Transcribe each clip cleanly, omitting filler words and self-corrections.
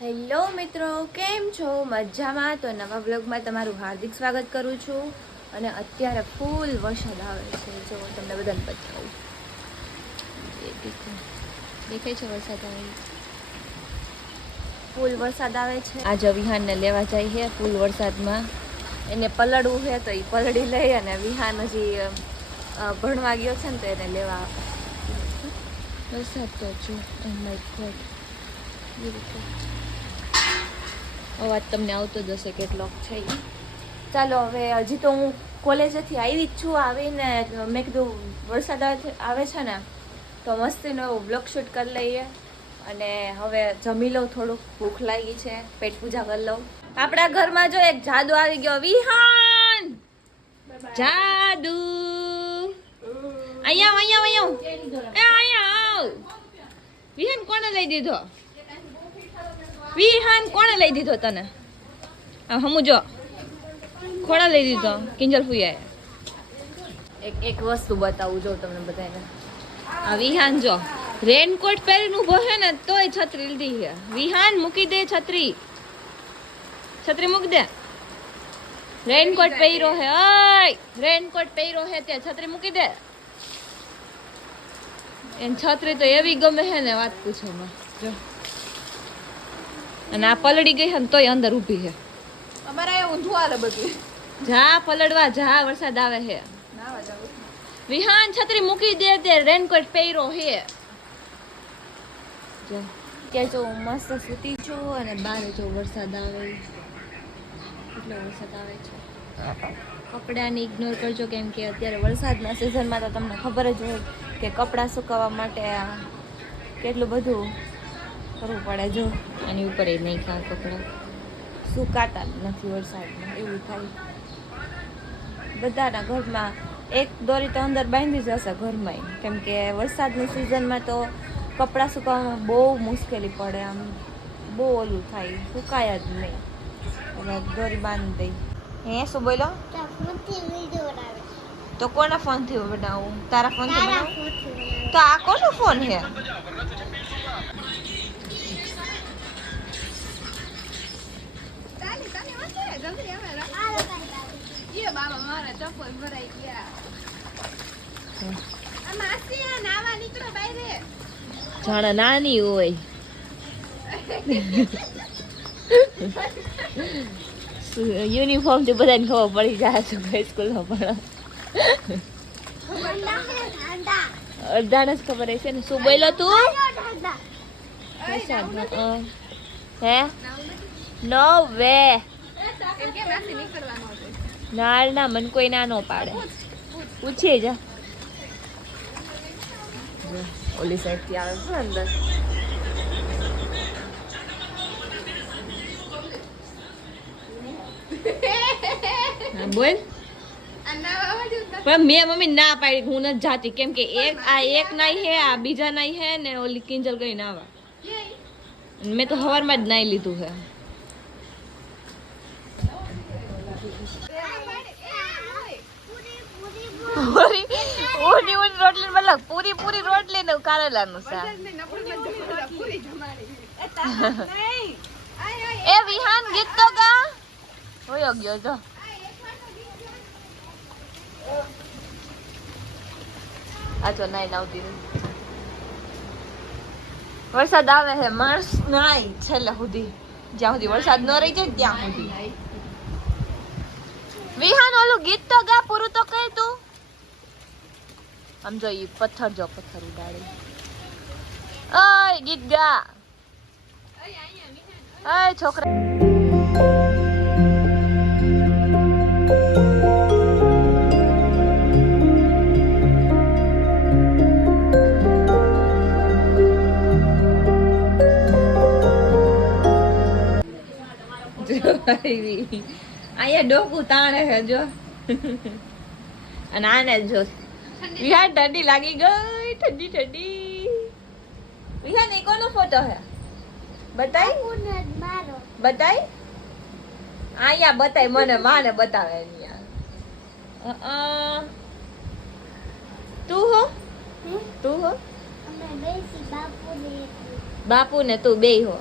Hello મિત્રો, કેમ છો? મજામાં? તો નવા બ્લોગમાં તમારું હાર્દિક સ્વાગત કરું છું. અને અત્યારે ફૂલ વરસાદ આવે છે. જો તમને બધાને બતાવું. દેખાય છે વરસાદ આવે, ફૂલ વરસાદ આવે છે. આજે વિહાનને લેવા જાય છે ફૂલ વરસાદમાં. એને પલળવું છે તો એ પલળી લઈ, અને વિહાન હજી ભણવા ગયો છે ને તો એને લેવા વરસાદ તો જો. ઓ માય ગોડ, અવાજ તમને આવતો જ હશે કેટલોક છે. ચાલો હવે, હજી તો હું કોલેજેથી આવી જ છું. આવીને મેં કીધું વરસાદ આવે છે ને તો મસ્તીનો એવો બ્લોગ શૂટ કરી લઈએ. અને હવે જમી લઉં, થોડુંક ભૂખ લાગી છે, પેટ પૂજા કરી લઉં. આપણા ઘરમાં જો એક જાદુ આવી ગયો. વિહાન, જાદુ અહીંયા આવ. વિહાન કોને લઈ દીધો? વિહાન કોણે લઈ દીધો તને? સમજો, કોણે લઈ દીધો? કિંજલ ફુયાએ. એક વસ્તુ બતાવું જો તમને બધાને. આ વિહાન જો રેનકોટ પહેરીને ઊભો છે ને તોય છત્રી લીધી છે. વિહાન મૂકી દે છત્રી, છત્રી મૂકી દે. રેનકોટ પહેર્યો છે, ઓય રેનકોટ પહેર્યો છે તે છત્રી મૂકી દે. એન છત્રી તો એવી ગમે છે ને વાત પૂછો માં. જો, અને આ પલળી ગઈ છે ને તોય અંદર ઊભી છે. અમારે ઊંધું આલે બધું. જા પલળવા જા, વરસાદ આવે છે. વિહાન છત્રી મૂકી દે, તે રેનકોટ પહેર્યો છે. જો કે જો મસ્ત સૂતી છું, અને બહાર જો વરસાદ આવે, એટલો વરસાદ આવે છે. કપડાને ઇગ્નોર કરજો, કેમ કે અત્યારે વરસાદના સિઝનમાં તો તમને ખબર જ હોય કે કપડાં સુકાવવા માટે કેટલું બધું કરવું પડે. જો આની ઉપર એ નહીં ખા, કપડાં સુકાતા નથી વરસાદમાં, એવું થાય. બધાના ઘરમાં એક દોરી તો અંદર બાંધી જ હશે ઘરમાં, કેમ કે વરસાદની સિઝનમાં તો કપડાં સુકાવવામાં બહુ મુશ્કેલી પડે. આમ બહુ ઓલું થાય, સુકાય જ નહીં. હવે દોરી બાંધી દઈ. હે શું બોલો? તો કોના ફોનથી બનાવું? તારા ફોનથી બનાવું? તો આ કોનો ફોન છે? જાણે નાની હોય. યુનિફોર્મ થી બધાને ખબર પડી જાય છે કઈ સ્કૂલમાં ભણો. અડધાને જ ખબર હશે ને. શું બોલ્યો તું? હે નો વે. ના મને કોઈ ના નો પાડે. પૂછીએ જા. ઓલી સાઈડ થી આવે છે અંદર. બોલ. પણ મેં મમ્મી ના પાડી, હું નથી જાતી, કેમ કે એક નાઈ હે, આ બીજા નાઈ હે ને ઓલી કિંજલ ગઈ નાવા. મેં તો સવારમાં જ નાઈ લીધું છે. રોટલી મતલબ પૂરી રોટલી ને કારેલાનું શાક. એ વિહાન ગીત તો ગા. હોયો ગયો જો. આ તો નાઈ આવતી. વરસાદ આવે છે, માણસ નાઈ છેલ્લે સુધી, જ્યાં સુધી વરસાદ ન રહી જાય ત્યાં સુધી. વિહાન ઓલું ગીત તો ગા, પૂરું તો કહે તું. આમ જો ઈ પથ્થર જો, પથ્થર ઉડાડે. ઓય ગીત ગા. ઓય છોકરા. અહીંયા ડોકું તાણે છે જો. અને આને જો વિહાન ઠંડી લાગી ગઈ, ઠંડી. વિહાન એ કોનો ફોટો છે? બતાય. અહીંયા બતાય મને, માને બતાવે અહીંયા. તું હો બાપુ ને તું બે હો.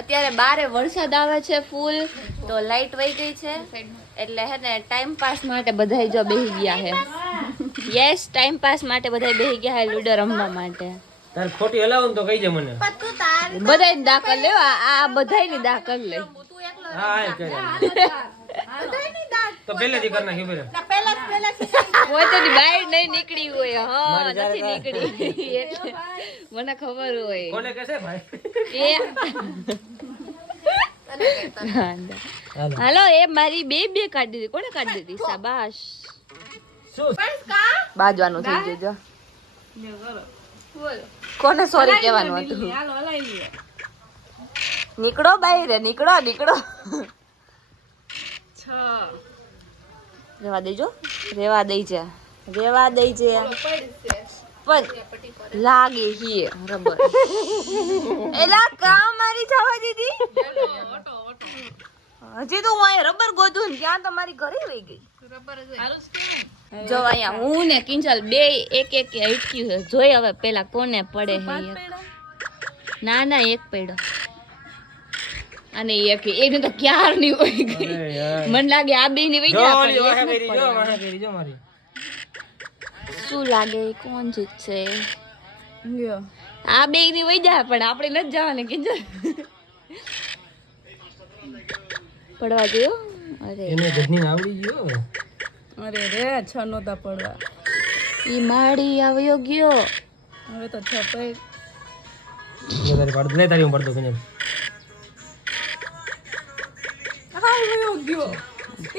અત્યારે બારે વરસાદ આવે છે ફૂલ, તો લાઈટ વહી ગઈ છે એટલે હે ને ટાઈમ પાસ માટે બધાય જો બેહી ગયા છે. યસ, ટાઈમ પાસ માટે બધાય બેહી ગયા છે લૂડો રમવા માટે. તાર ખોટી હલાવું ને તો કહી દે મને. બધાય દાખલ લે, આ બધાયની દાખલ લે. હા હા કરે. તો પહેલેથી કર નાખી પેલા. પોતાની બહાર નહીં નીકળી હોય. હા, નથી નીકળી એટલે મને ખબર હોય. કોને કહેશે ભાઈ? એ હાલો, એ મારી બે કાઢી દીધી. કોને કાઢી દીધી? શાબાશ. શું બાજવાનું થઈ જજો. કોને સોરી કહેવાનું હતું? નીકળો બહાર, નીકળો નીકળો. રેવા દેજો, રેવા દઈ છે, રેવા દઈ છે. પણ લાગે હી રબર. એલા કા મારી જવા દીધી? હજી તો હું અહીંયા રબર ગોતું ને ત્યાં તમારી ઘરે વહી ગઈ. જો અહીંયા હું ને કિંજલ બે એક એક અટક્યું છે. જોઈ હવે પેલા કોને પડે છે. ના ના, એક પડ્યો અને એક એક તો ક્યાર ની હોય ગઈ. મને લાગે આ બે ની વહી ગયા. શું લાગે કોણ જીતશે? આ બે ની વહી જાય પણ આપણે નથી જવાની કિંજલ. પડવા ગયો. અરે એને ગધની આવડી ગયો. અરે રે 6 નોતા પડવા. ઈ માડી આવ્યો ગયો. હવે તો 6 પડ. તારી પાડ લે, તારી હું પડતો કને. આવ્યો ગયો.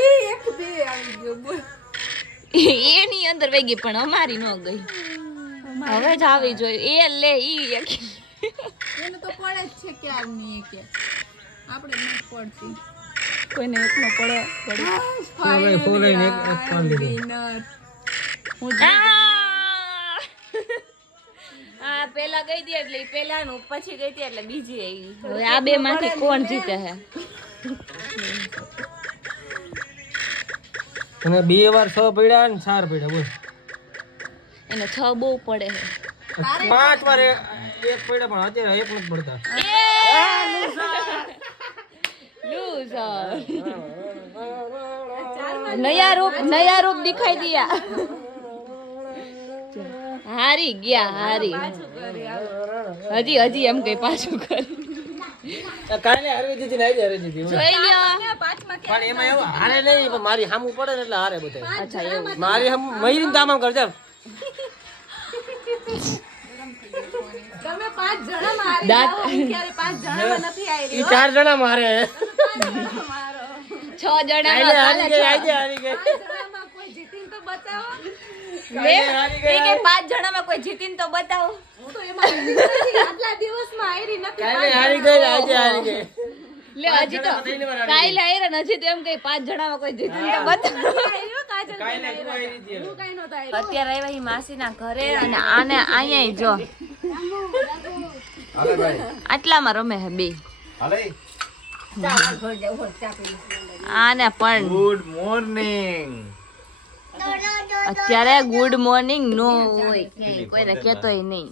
એ 1 2 આવી ગયો બોલ. એની અંદર વહી ગઈ પણ અમારી ન ગઈ. હવે જ આવી જોઈએ. એ લે ઈ એને તો પડે જ છે કે આની કે આપણે ન પડતી. કોઈને એકનો પડે ફૂલ લઈને એક પાડ લીધો. હા, પેલા ગઈ હતી એટલે પેલાનું, પછી ગઈ હતી એટલે બીજી આવી. હવે આ બે માંથી કોણ જીતે છે? અને 2 વાર 6 પડ્યા ને 4 પડ્યા બોલ. એને 6 બહુ પડે છે. 5 વાર એક પડ્યા પણ અત્યારે એક નથી પડતા. નયા રૂપ દિખાઈ દિયા. હારી ગયા, હારી. હજી એમ કઈ પાછું કરી. કાલે હારી દીધી ને આજે હારી દીધી. જોઈ લ્યો. પણ એમાં એવું હારે નહીં, પણ મારી સામું પડે ને એટલે હારે બધા. અચ્છા એવું. મારી સામું મહીન તામામ કરજે. તમે 5 જણા મારી દાંત. જાઓ. ક્યારે 5 જણામાં નથી આવી ઈ 4 જણા મારે. 6 જણા હારી ગઈ, હારી ગઈ. 5 જણામાં કોઈ જીતીને તો બતાવો. કે 5 જણામાં કોઈ જીતીને તો બતાવો. હું તો એમાં આટલા દિવસમાં આયરી નથી. કાલે હારી ગઈ, આજે હારી ગઈ. લે હજી તો કાલે આયરા નથી તો એમ કઈ 5 જણામાં કોઈ જીતીને તો બતાવો. કાલે તું આવી હતી. હું કાઈ નહોતા આવી. અત્યારે આવ્યા ઈ માસીના ઘરે અને આને અહીંયા જો આટલામાં રમે હે બે. આને પણ ગુડ મોર્નિંગ. અત્યારે ગુડ મોર્નિંગ નો હોય ક્યાંય, કોઈને કહેતોય નહીં.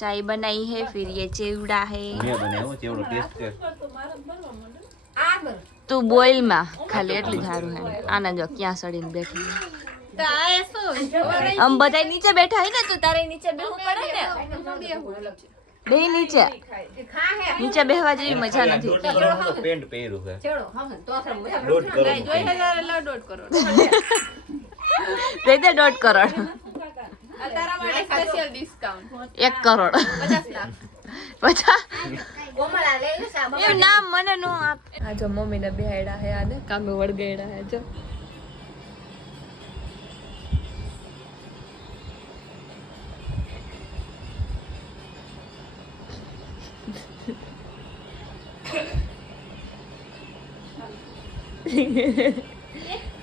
ચાય બનાવી હે, फिर ये ચેવડા હે. મેં બનાવ્યો ચેવડો ટેસ્ટ કર. તું બોઈલ માં ખાલી એટલું સારું હે. આના જો ક્યાં સડીને બેઠી. આમ બધા નીચે બેઠા હે ને, તું તારે નીચે બેહવું પડે ને. બે નીચે નીચે બેહવા જેવી મજા નથી. પેન્ટ પહેર્યું છે. દોઢ કરોડ નું પેન્ટ. દે દે 1.5 કરોડ. તારા માટે સ્પેશિયલ ડિસ્કાઉન્ટ 1 કરોડ 50. એવું નામ મને નો આપ. આ જો મમ્મી ને બેહાડ્યા હે, આને કામે વળગાડ્યા હે. જો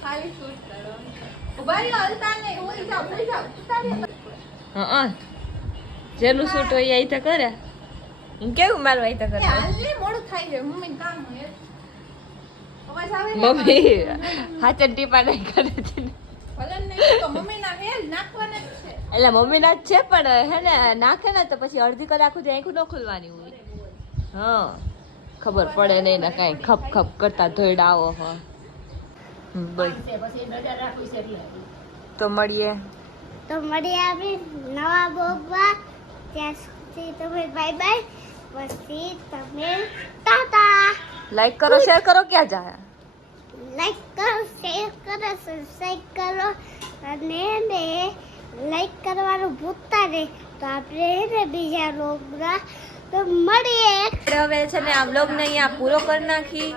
ખાલી શૂટ કરો. ઉભા રહ્યો, હલતા નહીં. ઉઈ જાઓ, ઉઈ જાઓ. હા, જેનું સૂટ હોય એ તો કરે. હું કેવું મારું આઈ તો કરે. હાલને મોડું થાય છે. મમ્મી કામ હોય. અવાજ આવે ને? મમ્મી હાથે ટીપા નહીં કરે છે. ભલે નહીં તો મમ્મીના હેલ નાખવાના જ છે. એટલે મમ્મીના જ છે પણ હે ને નાખે ને તો પછી અડધી કલાક સુધી આંખું ન ખુલવાની હોય. હા ખબર પડે નહીં ને કાંઈ ખપ ખપ કરતા ધોઈડા આવો હો. બોલ તો મળીએ આપણે નવા બ્લોગમાં. ત્યાં સુધી તમે બાય બાય. પછી તમે ટાટા. લાઈક કરો શેર કરો ક્યાં જાય લાઈક કરો, શેર કરો, સબસ્ક્રાઇબ કરો અને ને લાઈક કરવાનું ભૂલતા નહીં. તો આપણે ને બીજા બ્લોગમાં તો મળીએ. આપણે હવે છે ને આ વ્લોગને અહીંયા પૂરો કરી નાખી.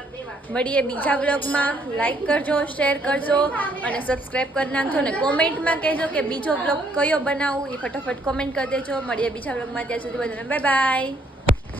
મળીએ બીજા વ્લોગમાં. લાઈક કરજો, શેર કરજો અને સબસ્ક્રાઈબ કરી નાખજો ને કોમેન્ટમાં કહેજો કે બીજો વ્લોગ કયો બનાવું એ ફટાફટ કોમેન્ટ કરી દેજો. મળીએ બીજા વ્લોગમાં. ત્યાં સુધી બધાને બાય બાય.